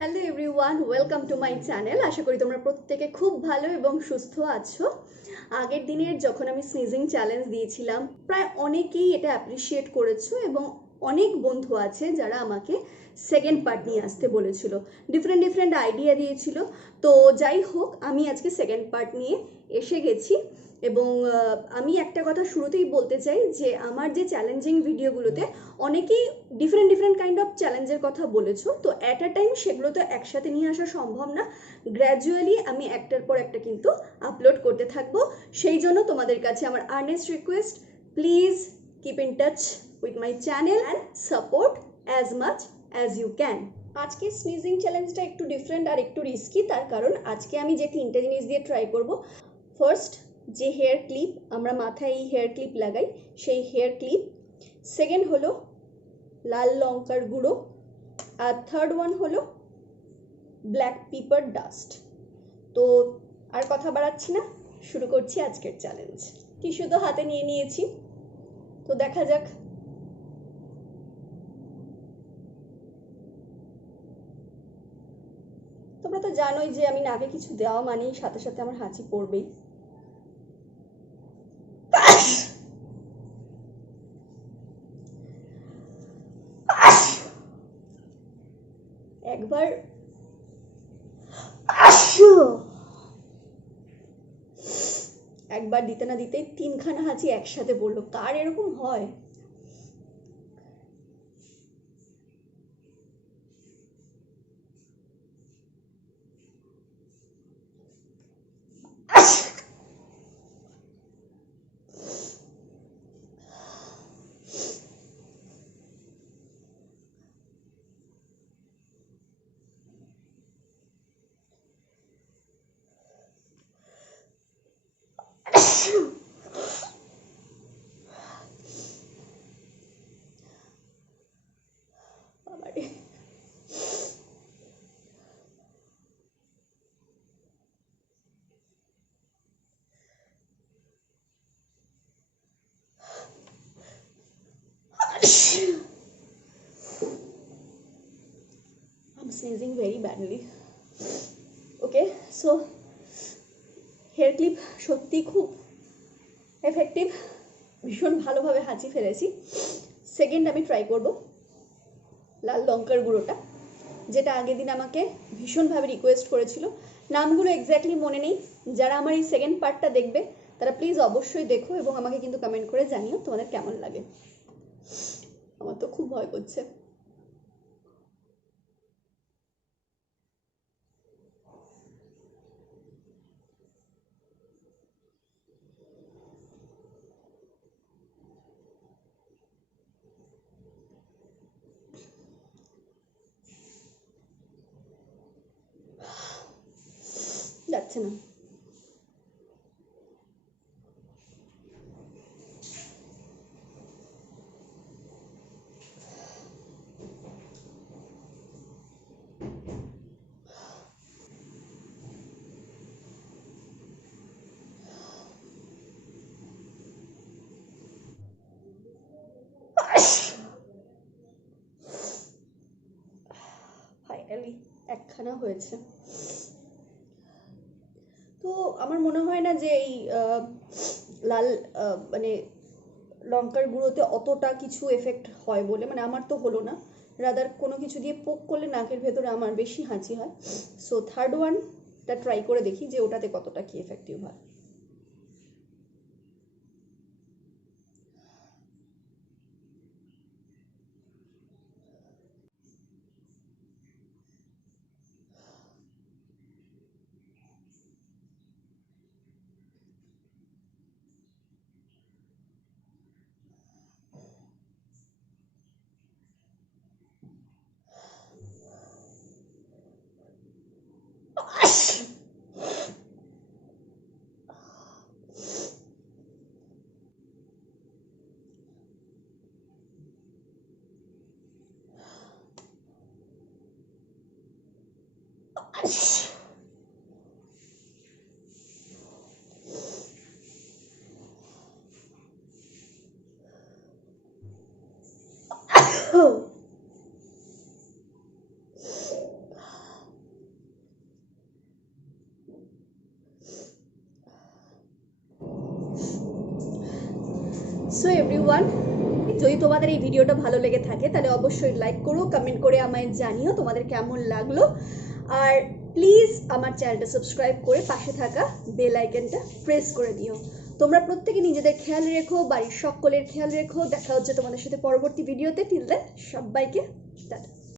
Hello everyone, welcome to my channel. আশা করি তোমরা প্রত্যেকে খুব ভালো এবং সুস্থ আছো। আগের দিনের যখন আমি স্নিজিং চ্যালেঞ্জ দিয়েছিলাম, প্রায় অনেকেই এটা অ্যাপ্রিসিয়েট করেছো এবং অনেক বন্ধু আছে যারা আমাকে সেকেন্ড পার্ট নিয়ে আসতে বলেছিল, ডিফারেন্ট ডিফারেন্ট আইডিয়া দিয়েছিল। তো যাই হোক, আমি আজকে সেকেন্ড পার্ট নিয়ে এসে গেছি এবং আমি একটা কথা শুরুতেই বলতে চাই যে আমার যে চ্যালেঞ্জিং ভিডিওগুলোতে অনেকেই ডিফারেন্ট ডিফারেন্ট কাইন্ড অফ চ্যালেঞ্জের কথা বলেছো, তো অ্যাট আ টাইম সেগুলো তো একসাথে নিয়ে আসা সম্ভব না। গ্র্যাজুয়ালি আমি একটার পর একটা কিন্তু আপলোড করতে থাকবো। সেই জন্য তোমাদের কাছে আমার earnest request, please keep in touch with my channel and support as much as you can. আজকে স্নিজিং চ্যালেঞ্জটা একটু ডিফারেন্ট আর একটু রিস্কি, তার কারণ আজকে আমি যে তিনটে জিনিস দিয়ে ট্রাই করব। ফার্স্ট, যে হেয়ার ক্লিপ, আমরা মাথায় এই হেয়ার ক্লিপ লাগাই, সেই হেয়ার ক্লিপ। সেকেন্ড হলো লাল লঙ্কার গুঁড়ো। আর থার্ড ওয়ান হলো ব্ল্যাক পেপার ডাস্ট। তো আর কথা বাড়াচ্ছি না, শুরু করছি আজকের চ্যালেঞ্জ। টিস্যু তো হাতে নিয়ে নিয়েছি, তো দেখা যাক। তোমরা তো জানোই যে আমি নাকে কিছু দেওয়া মানেই সাথে সাথে আমার হাঁচি পড়বেই। একবার একবার দিতে না দিতেই তিনখানা হাঁচি একসাথে পড়লো। কার এরকম হয়? I'm sneezing very badly. Okay, so here clip সত্যি খুব এফেক্টিভ, ভীষণ ভালোভাবে হাঁচি ফেলেছি। সেকেন্ড আমি ট্রাই করব লাল লঙ্কার গুঁড়োটা, যেটা আগের দিন আমাকে ভীষণভাবে রিকোয়েস্ট করেছিল। নামগুলো এক্স্যাক্টলি মনে নেই। যারা আমার এই সেকেন্ড পার্টটা দেখবে তারা প্লিজ অবশ্যই দেখো এবং আমাকে কিন্তু কমেন্ট করে জানিও তোমাদের কেমন লাগে। আমার তো খুব ভয় করছে। যাচ্ছে না। ফাইনালি একখানা হয়েছে। তো আমার মনে হয় না যে এই লাল মানে লঙ্কার গুঁড়োতে অতটা কিছু এফেক্ট হয় বলে, মানে আমার তো হলো না। রাদার কোনো কিছু দিয়ে পোক করলে নাকের ভেতরে আমার বেশি হাঁচি হয়। সো থার্ড ওয়ানটা ট্রাই করে দেখি যে ওটাতে কতটা কি এফেক্টিভ হয়। সো এভরিওয়ান, যদি তোমাদের এই ভিডিওটা ভালো লেগে থাকে তাহলে অবশ্যই লাইক করো, কমেন্ট করে আমায় জানিও তোমাদের কেমন লাগলো। আর প্লিজ আমার চ্যানেলটা সাবস্ক্রাইব করে পাশে থাকা বেল আইকনটা প্রেস করে দিও। তোমরা প্রত্যেকে নিজেদের খেয়াল রেখো, বাড়ির সকলের খেয়াল রেখো। দেখা হচ্ছে তোমাদের সাথে পরবর্তী ভিডিওতে। টিল দেন সবাইকে টাটা।